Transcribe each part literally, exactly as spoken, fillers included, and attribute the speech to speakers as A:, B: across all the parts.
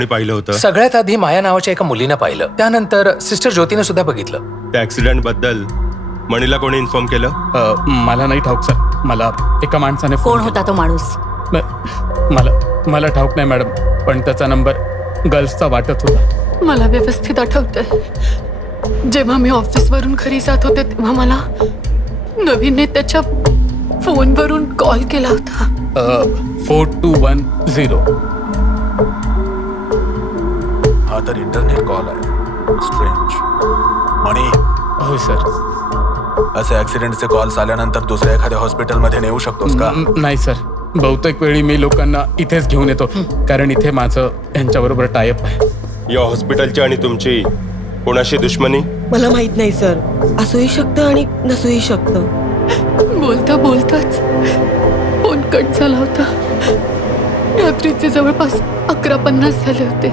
A: मी पाहिलं होतं.
B: सगळ्यात आधी माया नावाच्या एका मुलीनं पाहिलं, त्यानंतर सिस्टर ज्योतीनं सुद्धा बघितलं.
A: त्या ऍक्सिडेंट बद्दल मणीला कोणी इन्फॉर्म केलं?
C: अ, मला नाही ठाऊक सर. मला एका माणसाने फोन
D: कोण होता तो माणूस?
C: केला. मला मला ठाऊक नाही मॅडम, पण त्याचा नंबर गर्ल्सचा वाटत होता.
E: मला व्यवस्थित आठवतंय, जेव्हा मी ऑफिसवरून घरी जात होते तेव्हा मला नवीनने त्याच्या फोनवरून कॉल केला होता.
C: Four two one zero.
F: हा तर इंटरनेट कॉल आहे. स्ट्रेंज. मणी,
C: होय सर.
F: असे ऍक्सिडेंटचे कॉल्स आल्यानंतर दुसऱ्या एखाद्या हॉस्पिटलमध्ये नेऊ शकतोस का?
C: न- नाही सर, बहुतेक वेळी मी लोकांना इथेच घेऊन येतो, कारण इथे माझं यांच्याबरोबर टायअप आहे.
A: या हॉस्पिटलची आणि तुमची कोणाशी दुश्मनी?
G: मला माहित नाही सर. असूही शकतं आणि नसूही शकतं.
E: बोलता बोलताच फोन कट झाला होता. रात्रीचे जवळपास अकरा पन्नास झाले होते.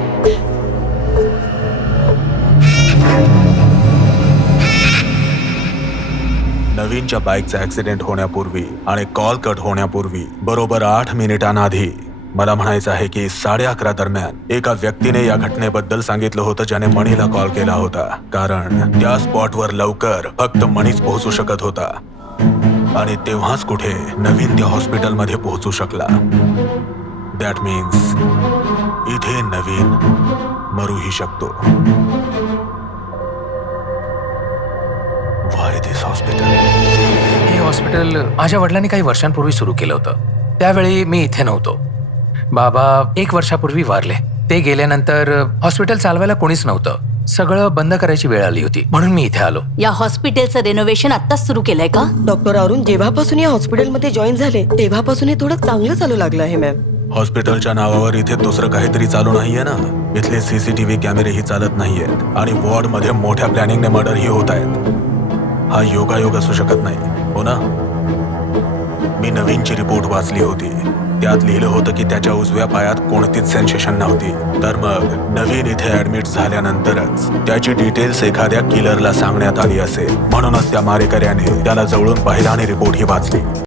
F: नवीनच्या बाईकचा ऍक्सिडेंट होण्यापूर्वी आणि कॉल कट होण्यापूर्वी बरोबर आठ मिनिटांआधी मला म्हणायचं आहे की साडे अकरा दरम्यान एका व्यक्तीने या घटनेबद्दल सांगितलं होतं, ज्याने मणीला कॉल केला होता. कारण त्या स्पॉटवर लवकर फक्त मणीच पोहोचू शकत होता आणि तेव्हाच कुठे नवीन त्या हॉस्पिटलमध्ये पोहोचू शकला. दॅट मीन्स इथे नवीन मरूही शकतो. व्हाय दिस हॉस्पिटल?
B: हे हॉस्पिटल माझ्या वडिलांनी काही वर्षांपूर्वी सुरू केलं होतं. त्यावेळी मी इथे नव्हतो. बाबा एक वर्षापूर्वी वारले. ते गेल्यानंतर हॉस्पिटल चालवायला कोणीच नव्हतं. सगळं बंद करायची वेळ आली होती, म्हणून मी इथे आलो.
D: या हॉस्पिटलचं रेनोव्हेशन आत्ताच सुरू केलंय का?
G: डॉक्टर अरुण जेव्हापासून या हॉस्पिटलमध्ये जॉईन झाले तेव्हापासून हे थोडं चांगलं चालू लागलं आहे मॅम.
F: हॉस्पिटलच्या नावावर इथे दुसरं काहीतरी चालू नाहीये ना? इथले सीसीटीव्ही कॅमेरेही चालत नाहीयेत आणि वॉर्ड मध्ये मोठ्या प्लॅनिंगने मर्डरही होत आहेत. हा योगायोग असू शकत नाही, हो ना? मी नवीनची रिपोर्ट वाचली होती. त्यात लिहिलं होतं की त्याच्या उजव्या पायात कोणतीच सेन्सेशन नव्हती. तर मग नवीन इथे ऍडमिट झाल्यानंतरच त्याची डिटेल्स एखाद्या किलरला सांगण्यात आली असेल. म्हणूनच त्या मारेकऱ्याने त्याला जवळून पाहिला आणि रिपोर्ट ही वाचली.